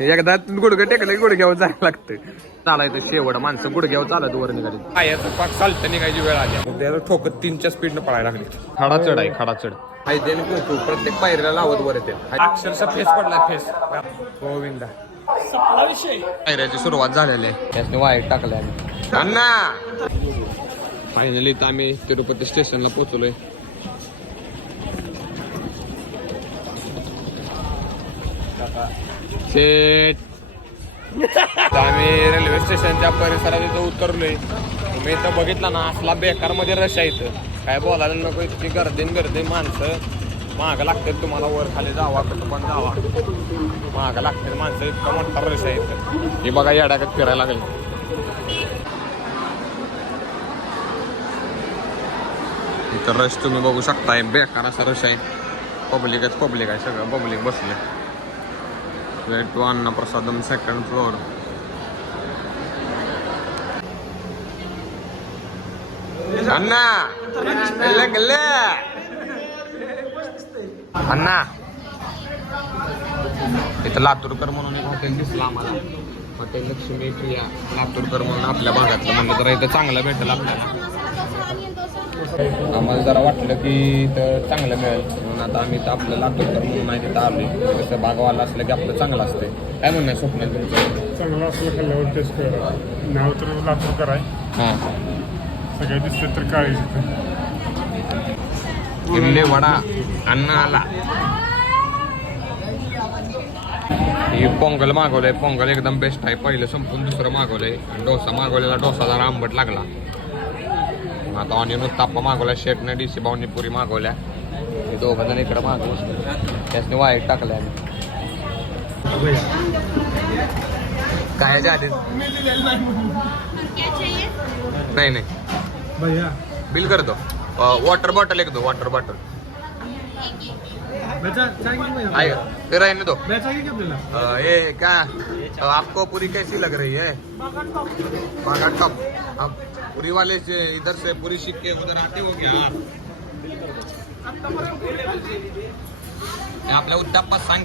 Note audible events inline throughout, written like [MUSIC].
एकदा गुडघं टेकलं की गुडघ्यावर जायला लागतं चालायचं शेवट माणसं गुडघ्यावर चालत वर निघाली पायाचं पाक चालतं निघायची वेळ आली. त्याला ठोकत तीनच्या स्पीडनं पळायला लागली. खडा चढ आहे खडा चढ हायदेन कुंकू प्रत्येक पायरीला लावत वर येते. अक्षरशः फेस पडला फेस. गोविंदा. पायऱ्याची सुरुवात झालेली आहे. त्यासने वायर टाकल्या. अण्णा! फायनली तर आम्ही तिरुपती स्टेशनला पोहोचलोय. शेट. आम्ही रेल्वे स्टेशनच्या परिसरात इथं उतरलोय. मी इथं बघितलं ना असला बेकारमध्ये रश आहे इथं. काय बोलायला नको इतकी गर्दी गर्दी माणसं. मागं लागतात तुम्हाला वर खाली जावा कुठं पण जावा. मागं लागतात माणसं इतका मोठा रश आहे इथं. हे बघा याडाकत फिरायला लागले. इथं रश तुम्ही बघू शकताय. बेकार असा रश आहे. पब्लिकच पब्लिक आहे सगळं. पब्लिक बसले. Way to Annaprasadam second floor. अण्णा गल्ले गल्ले अण्णा इथं लातूरकर म्हणून एक हॉटेल दिसलं आम्हाला हॉटेल लक्ष्मी प्रिया लातूरकर म्हणून आपल्या भागातलं म्हणलं तर इथं चांगलं भेटेल आपल्याला आम्हाला जरा वाटलं की इथं चांगलं मिळेल. म्हणून आता आम्ही इथं आपलं लातूरकर म्हणून नाही तिथं आलोय. कसं भागवाला असलं की आपलं चांगलं असतंय. काय म्हणणं आहे स्वप्न तुमचं? चांगलं असलं खाल्ल्यावर टेस्ट करा नाव तर लातूरकर आहे हां. सगळे दिसले तर काळी इडली वडा अन्न आला. ही पोंगल मागवलंय. पोंगल एकदम बेस्ट आहे. पहिलं संपून दुसरं मागवलंय. आणि डोसा मागवलेला. डोसा जरा आंबट लागला. आता ऑनियन ताप्पा मागवला शेटने डी सी बावनी पुरी मागवल्या. हे दोघं जण इकडं मागवू त्यासने वाईट टाकल्या काय आधी? नाही नाही. भैया. बिल कर दो वाटर बॉटल एक दो वाटर बॉटल आएगा फिर रहने दो। क्या ये क्या? अ, आपको पूरी कैसी लग रही है? बागा टप अब पूरी वाले से इधर से पूरी सीख के उधर आते हो। क्या आप आपल्या उद्यापात सांग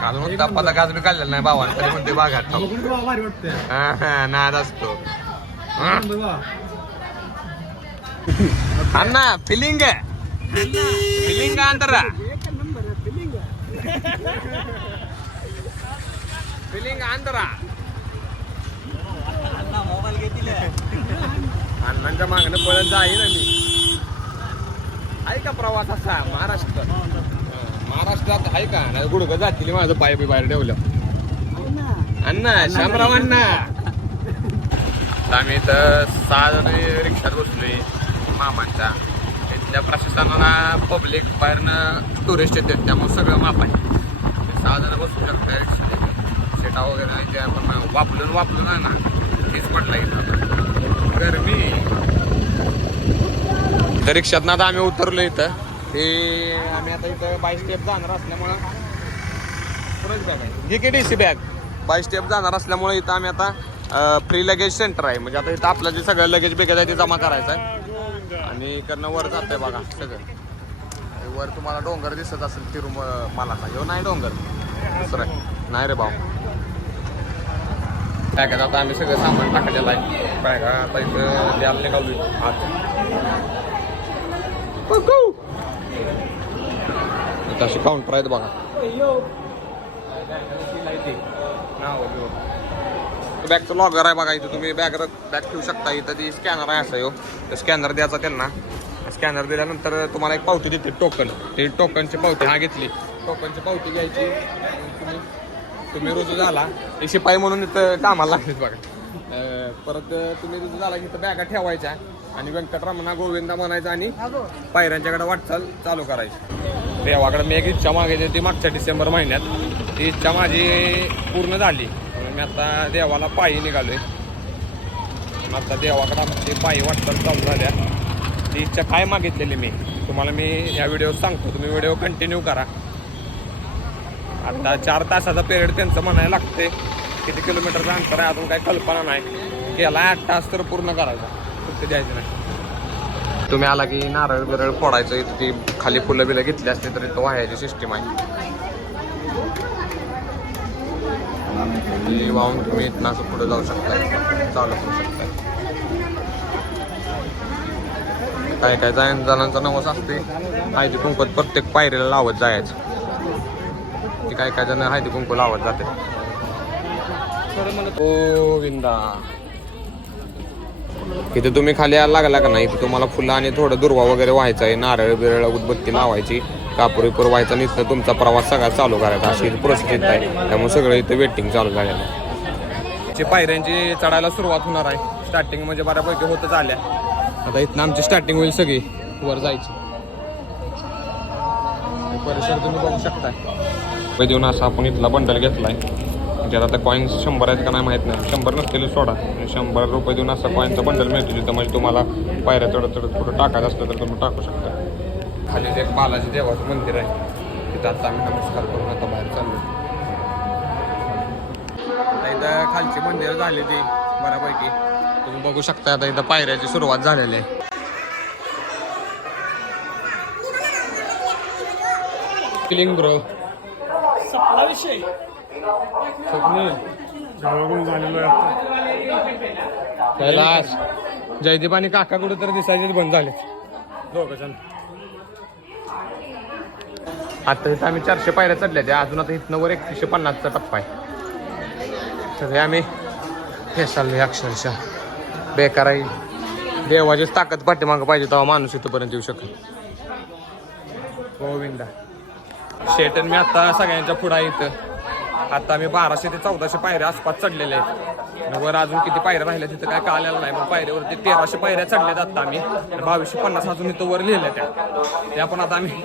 काल उद्यापाचा गाज बी काढलेला नाही भावाने तरी म्हणते टप भारी वाटतंय हा, नाद असतो हा? बघा अण्णा फिलिंग फिलिंग अंदर मोबाईल घेतील अण्णांच्या मागणं पळत जाईल ना मी आहे का प्रवास असा महाराष्ट्रात महाराष्ट्रात आहे का नाही गुडघं जातील माझं पाय बी बाहेर ठेवलं अण्णा शामराव अण्णा तर आम्ही इथं सहा जण रिक्षात बसलोय मामांच्या इथल्या प्रशासनाला पब्लिक बाहेरनं टुरिस्ट येतात त्यामुळे सगळं माप आहे. ते सहा जण बसू शकतात सेटा वगैरे नाही ते आपण वापरून वापरून आहे ना तेच पडला इथं. गरमी. तर रिक्षात आता आम्ही उतरलो इथं. ते आम्ही आता इथं बाय स्टेप जाणार असल्यामुळं जी बॅग आहे D C bag by step जाणार असल्यामुळे इथं आम्ही आता फ्री लगेज सेंटर आहे. म्हणजे आता इथं आपलं जे सगळं लगेज बेगेज आहे ते जमा करायचं आहे. आणि इकडनं वर जातंय बघा सगळं. वर तुम्हाला डोंगर दिसत असेल तिरुम मला ह्यो नाही डोंगर. दुसरं आहे. नाही रे भाऊ. बॅगात आता आम्ही सगळं सामान टाकलेलं आहे. बॅगा आता इथं द्यायला निघालो आत. अशी काउंटर आहेत बघा. बॅगचं लॉगर आहे बघा इथं तुम्ही बॅग बॅग ठेवू शकता. इथं ती स्कॅनर आहे असं यो. स्कॅनर द्यायचा त्यांना. स्कॅनर दिल्यानंतर तुम्हाला एक पावती देते टोकन ते टोकनची पावती हा घेतली. टोकनची पावती घ्यायची. तुम्ही तुम्ही रुजू झाला. एक शिपाई म्हणून इथं कामाला लागलीच बघा. परत तुम्ही रुजू झाला की इथं बॅगा ठेवायच्या. आणि व्यंकटरामना गोविंदा म्हणायचा आणि पायऱ्यांच्याकडे वाटचाल चालू करायची. देवाकडे मी एक इच्छा मागायची होती मागच्या डिसेंबर महिन्यात. ती इच्छा माझी पूर्ण झाली. आम्ही मी आता देवाला पायी निघालोय. आता देवाकडे आमची पायी वाटचाल चालू झाल्या. ती इच्छा काय मागितलेली मी तुम्हाला मी या व्हिडिओ सांगतो. तुम्ही व्हिडिओ कंटिन्यू करा. आता चार तासाचा पिरियड त्यांचं म्हणायला लागते किती किलोमीटरचं अंतर आहे अजून काही कल्पना नाही. केला आठ तास तर पूर्ण करायचा. फक्त द्यायचं नाही. तुम्ही आला की नारळ बिरळ फोडायचं इथं ती खाली फुलं बिलं घेतली असली तर इथं वाह्याची सिस्टीम आहे. ती वाहून तुम्ही इथनं असं पुढे जाऊ शकताय. चालू करू शकताय. काय काय जाय जणांचा नवस असते हळदी कुंकत प्रत्येक पायरीला लावत जायचं. ते काय काय जण हळदी कुंकू लावत जाते. गोविंदा. इथे तुम्ही खाली यायला लागला का नाही? इथे तुम्हाला फुलं आणि थोडं दुर्वा वगैरे व्हायचं आहे नारळ बिरळ उदबत्ती लावायची. कापूर विपूर व्हायचा आणि इथनं तुमचा प्रवास सगळा चालू करायचा. अशी प्रोसेस येत आहे. त्यामुळे सगळं इथं वेटिंग चालू झालेलं आहे. ची पायऱ्यांची चढायला सुरुवात होणार आहे. स्टार्टिंग म्हणजे बऱ्यापैकी होतच आल्या आता इथनं आमची स्टार्टिंग होईल सगळी. वर जायची. परिसर तुम्ही बघू शकताय. रुपये देऊन असा आपण इथला बंडल घेतलाय. त्यात आता कॉईन्स शंभर आहेत का नाही माहीत नाही. शंभर नसतील सोडा. शंभर रुपये देऊन असं कॉईनचं बंडल मिळतो जिथं म्हणजे तुम्हाला पायऱ्या चढत चढत कुठं टाकायचं असलं तर तुम्ही टाकू शकता. खाली जे एक बालाजी देवाचं मंदिर आहे तिथं आता आम्ही नमस्कार करून आता बाहेर चाललो आता इथं खालची मंदिरं झाली ती बऱ्यापैकी. तुम्ही बघू शकता आता इथं पायऱ्याची सुरुवात झालेली आहे. फिलिंग ब्रो सपला विषय. कैलास. जयदीप आणि काका कुठं तर दिसायचे बंद झाले दोघ जण. आता इथं आम्ही चारशे पायऱ्या चढल्या त्या. अजून आता इथनं वर एकशे पन्नासचा टप्पा आहे. तर हे आम्ही हे चाललोय अक्षरशः. बेकार आहे. देवाचीच ताकद पाठीमागं पाहिजे तेव्हा माणूस इथंपर्यंत येऊ शकतो गोविंदा. शेटन मी आता सगळ्यांच्या पुढं इथं. आता आम्ही बाराशे ते चौदाशे पायऱ्या आसपास चढलेल्या आहेत. वर अजून किती पायऱ्या राहिल्या तिथं काय कळलेलं नाही पण पायऱ्यावरती तेराशे पायऱ्या चढल्यात आता आम्ही. बावीसशे पन्नास अजून इथं वर लिहिल्या त्या. त्या पण आता आम्ही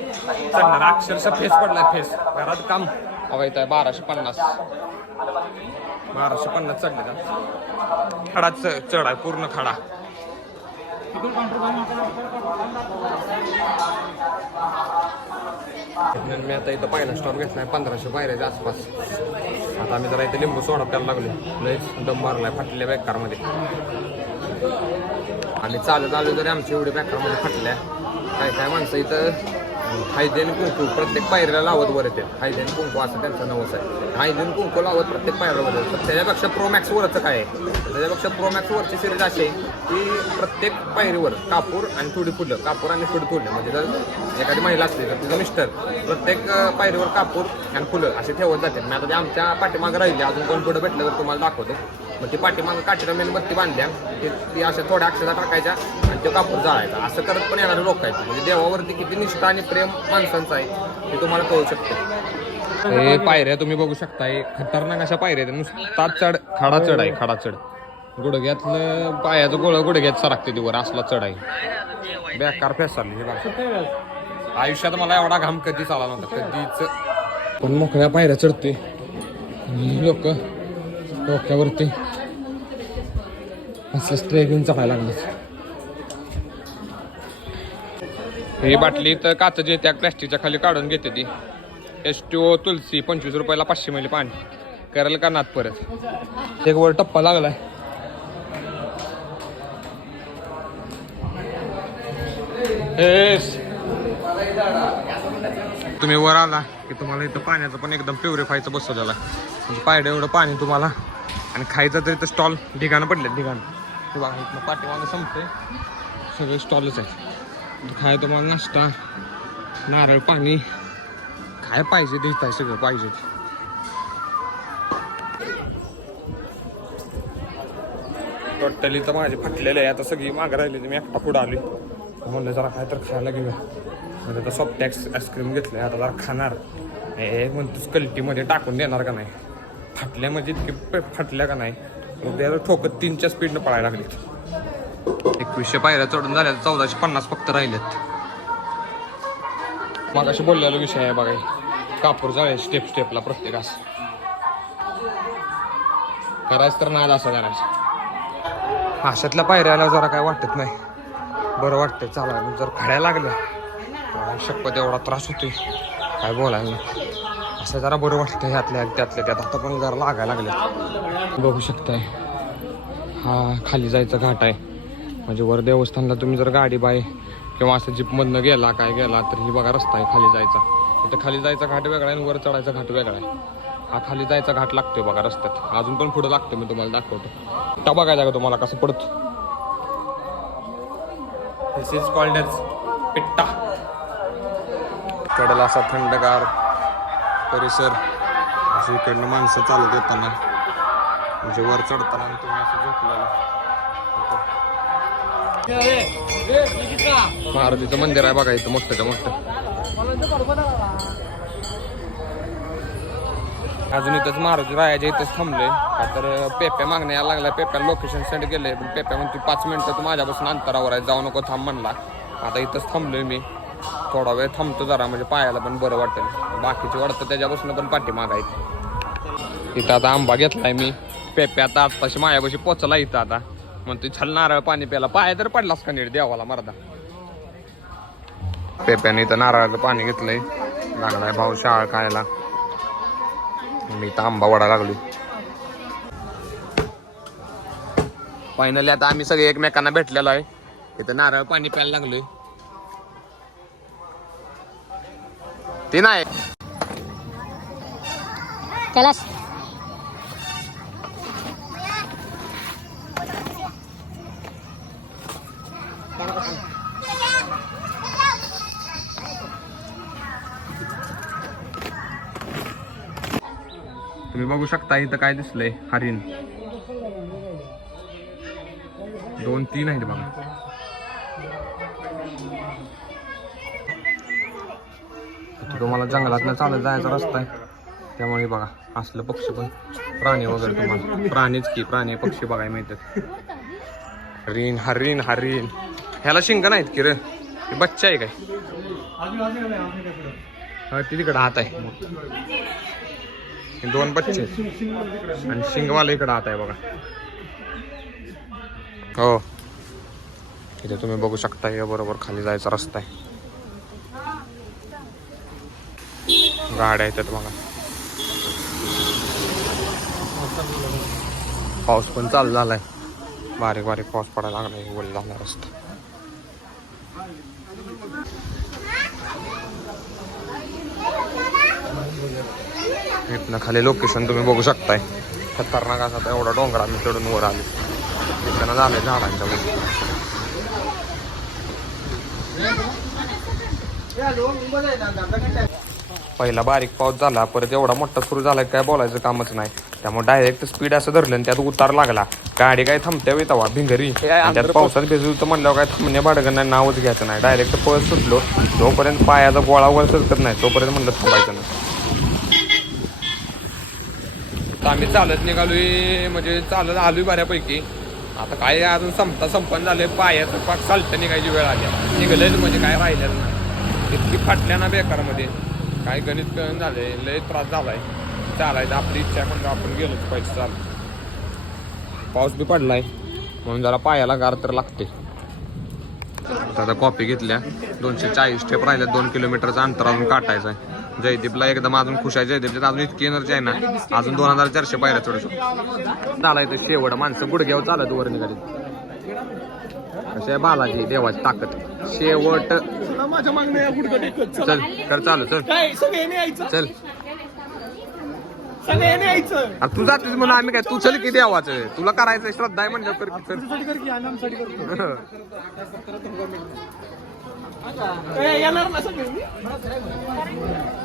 चढणार. अक्षरशः फेस पडलाय फेस. घरात काम. हवा आहे बाराशे पन्नास. बाराशे पन्नास चढले खडा च- चढ आहे पूर्ण खडा. मी आता इथं पहिला स्टॉप घेतलाय पंधराशे पायऱ्याच्या आसपास. आता आम्ही जरा इथे लिंबू सोडा प्यायला लागलो लयच दम मारलाय फाटल्या बेकारमध्ये आणि चालू चालू जरी एवढी एवढे बेकारमध्ये फाटल्या काय काय माणसं इथं हायदेन कुंकू प्रत्येक पायरीला लावत वर येते. हायदेन कुंकू असं त्यांचं नवस आहे. हायदेन कुंकू लावत प्रत्येक पायरीला वर येते. त्याच्यापेक्षा प्रो मॅक्स वरचं काय आहे? त्याच्यापेक्षा प्रो मॅक्स वरची सिरीज अशी आहे की प्रत्येक पायरीवर कापूर आणि थोडी फुलं कापूर आणि थोडी फुलं. म्हणजे जर एखादी महिला असली तर तिचं मिस्टर प्रत्येक पायरीवर कापूर आणि फुलं असे ठेवत जाते. मी आता ते आमच्या पाठीमागं राहिली. अजून कोण पुढं भेटलं तर तुम्हाला दाखवतो. मग ती पाठीमागं काठीला मेणबत्ती बांधल्या. ती ती अशा थोड्या अक्षरा टाकायच्या. तो कापूर जाळायचा. असं करत पण येणारे लोक आहेत. म्हणजे देवावरती किती निष्ठा आणि प्रेम माणसांचं आहे ते तुम्हाला कळू शकते. हे पायऱ्या तुम्ही बघू शकता हे खतरनाक अशा पायऱ्या आहेत. नुसता चढ खडा चढ आहे खडा चढ. गुडघ्यातलं पायाचं गोळ गुडघ्यात सरकते तिवर असला चढ आहे. बेकार फेस चालली हे आयुष्यात मला एवढा घाम कधीच आला नव्हता. कधीच. पण मोकळ्या पायऱ्या चढते लोक डोक्यावरती. असं स्ट्रेगिंग चढायला लागलं. ही बाटली तर काचची त्या प्लॅस्टिकच्या खाली काढून घेते ती. एस टी ओ तुलसी पंचवीस रुपयाला पाचशे मिली पाणी. करायला का नात परत? एक वर टप्पा लागलाय. एस तुम्ही वर आला की तुम्हाला इथं पाण्याचं पण एकदम प्युरिफायचं बसवलेलं आहे म्हणजे पायडं एवढं पाणी तुम्हाला. आणि खायचं तरी तर स्टॉल ढिगाणं पडले ढिगाणं. बघा पाठीमागं संपते सगळे स्टॉलच आहे खाय तुम्हाला नाश्ता नारळ पाणी. काय पाहिजे देत आहे सगळं पाहिजे. टोटली तर माझे फाटलेले आहे. आता सगळी माग राहिली मी एकटा पुढं आली म्हणलं जरा काय तर खायला घेऊया. म्हणजे आता सॉफ्ट टॅक्स आईस्क्रीम घेतलंय. आता जरा खाणार. हे म्हणतोस कल्टीमध्ये टाकून देणार का नाही? फाटल्या म्हणजे इतके फाटल्या का नाही? मग त्याला ठोकत तीनच्या स्पीडनं पळायला लागली एकवीसशे पायऱ्या चढून झाल्या चौदाशे पन्नास फक्त राहिलेत. मग अशी बोललेला विषय आहे बघा कापूर जाळे स्टेप स्टेपला प्रत्येकास करायचं तर नाही असं करायचं. अशातल्या पायऱ्या आल्यावर जरा काय वाटत नाही. बरं वाटतंय चाला जर खड्या लागल्या शक्यत एवढा त्रास होतोय. काय बोलायला नाही असं जरा बरं वाटतं ह्यातल्या त्यातल्या त्यात. आता पण जरा लागायला लागल्या बघू शकताय. हा खाली जायचा घाट आहे. म्हणजे वर देवस्थानला तुम्ही जर गाडी बाय किंवा असं जीपमधनं गेला काय गेला तर ही बघा रस्ता आहे खाली जायचा. इथं खाली जायचा घाट वेगळा आहे आणि वर चढायचा घाट वेगळा आहे. हा खाली जायचा घाट लागतोय बघा रस्त्यात. अजून पण पुढे लागतोय मी तुम्हाला दाखवतो. त्या बघायचा का तुम्हाला कसं पडतो? दिस इज कॉल्ड एज पिट्टा. कडेला असा थंडगार परिसर. अशी इकडनं माणसं चालत येताना. म्हणजे वर चढताना आणि तुम्ही असं झोपलेलं. मारुतीचं मंदिर आहे बघा इथं मोठं मोठं अजून इथंच मारुती रायाच्या इथंच थांबलोय. का तर पेप्या मागण्या लागल्या पेप्याला लोकेशन सेंड केलंय पण पेप्या म्हणते पाच मिनिटं तू माझ्यापासून अंतरावर आहे जाऊ नको थांब म्हणला. आता इथंच थांबलोय मी. थोडा वेळ थांबतो जरा म्हणजे पायाला पण बरं वाटेल. बाकीचे वाटतं त्याच्यापासून पण पाठी मागायचं इथं आता आंबा घेतलाय मी. पेप्या आता आत्ताशी मायापाशी पोचला इथं आता. म्हणतो छल नारळ पाणी प्यायला. पाया तर पडलास का नीट देवाला मर्दा? पेप्याने इथं नारळाचं पाणी घेतलंय. लागलाय भाऊ शाळा खायला. मी इथं आंबा वडा लागलो फायनली आता आम्ही सगळे एकमेकांना भेटलेलो आहे. इथं नारळ पाणी प्यायला लागलोय. ते नाही. बघू शकता इथं काय दिसलंय. हरिण. दोन तीन आहेत बघा. तुम्हाला जंगलात चालत जायचा रस्ता आहे. त्यामुळे बघा असलं पक्षी पण. प्राणी वगैरे तुम्हाला. प्राणीच की प्राणी पक्षी बघायला मिळतात. हरिण हरिण हरिण. ह्याला शिंग नाहीत की रे? हे बच्चा आहे काय? ती तिकडं हात आहे. दोन बच्चे आहेत. आणि शिंगवाला इकडं आता आहे बघा. हो. इथे तुम्ही बघू शकता या बरोबर खाली जायचा रस्ता आहे. गाड्या येतात बघा. पाऊस पण चालू झालाय. बारीक बारीक पाऊस पडायला लागलाय वल झाला रस्ता. इथनं खाली लोकेशन तुम्ही बघू शकताय. खतरनाक असा तर एवढा डोंगर आम्ही चढून वर आले. इथं झालंय झाडांच्या मध्ये पहिला बारीक पाऊस झाला परत एवढा मोठा सुरू झाला काय बोलायचं कामच नाही. त्यामुळे डायरेक्ट स्पीड असं धरलं आणि त्यात उतार लागला. गाडी काय थांबते तवा भिंगरी. त्यात पावसात भिजू तर म्हणल्यावर काय थांबणे बाडगं नाही नावच घ्यायचं नाही. डायरेक्ट पळत सुटलो. जोपर्यंत पायाचा गोळा वर सरकत नाही तोपर्यंत म्हणलं थांबायचं नाही. तर आम्ही चालत निघालोय म्हणजे चालत आलोय बऱ्यापैकी. आता काय अजून संपता संपन्न झाले पायाचं पाक चालतं निघायची वेळ आली. निघलेच म्हणजे काय राहिलेलं नाही. इतकी फाटल्या ना बेकारमध्ये. काय गणित कळण झाले लय त्रास झालाय. चालायचं आपली इच्छा आहे म्हणजे आपण गेलोच पाहिजे चाल पाऊस बी पडलाय म्हणून जरा पायाला गार तर लागते. आता आता कॉपी घेतल्या. दोनशे चाळीस स्टेप राहिल्या दोन किलोमीटरचं अंतर अजून काटायचं आहे जयदीपला एकदम अजून खुश आहे. जयदीपच्यात अजून इतकी एनर्जी आहे ना. अजून दोन हजार चारशे पायऱ्या थोडस चालाय तर शेवट. माणसं गुडघ्यावर चालत वर निघाली. आहे बालाजी देवाची ताकद. शेवट. चला. कर चालू चल. चल. तू जातेस म्हणून आम्ही काय? तू चल की देवाचं? तुला करायचं श्रद्धा आहे म्हणजे कर चल. [LAUGHS]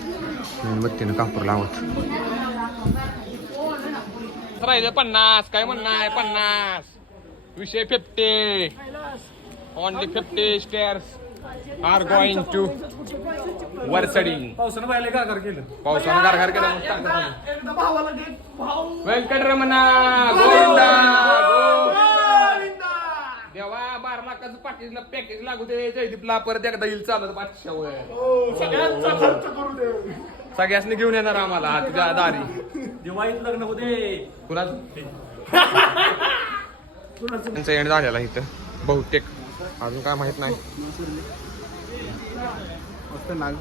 मेणबत्तीनं कापूर लावत. राहिलं पन्नास काय म्हणणं आहे पन्नास. विषय fifty only fifty stairs are going to वरसडी पावसानं बायला गार केलं. पावसानं गारगार केला व्यंकटरमणा गोविंदा. देवा बारा लाखाचं पाकिटला पॅकेज लागू दे जयदीपला परत एकदा येईल चालत पाचशावर सगळ्यांचा खर्च करू दे. सगळ्यासनी घेऊन येणार आम्हाला हा तुझ्या दारी. दिवाळीत लग्न होते तुला त्यांचा एंड झालेला इथं बहुतेक. अजून काय माहीत नाही. नाग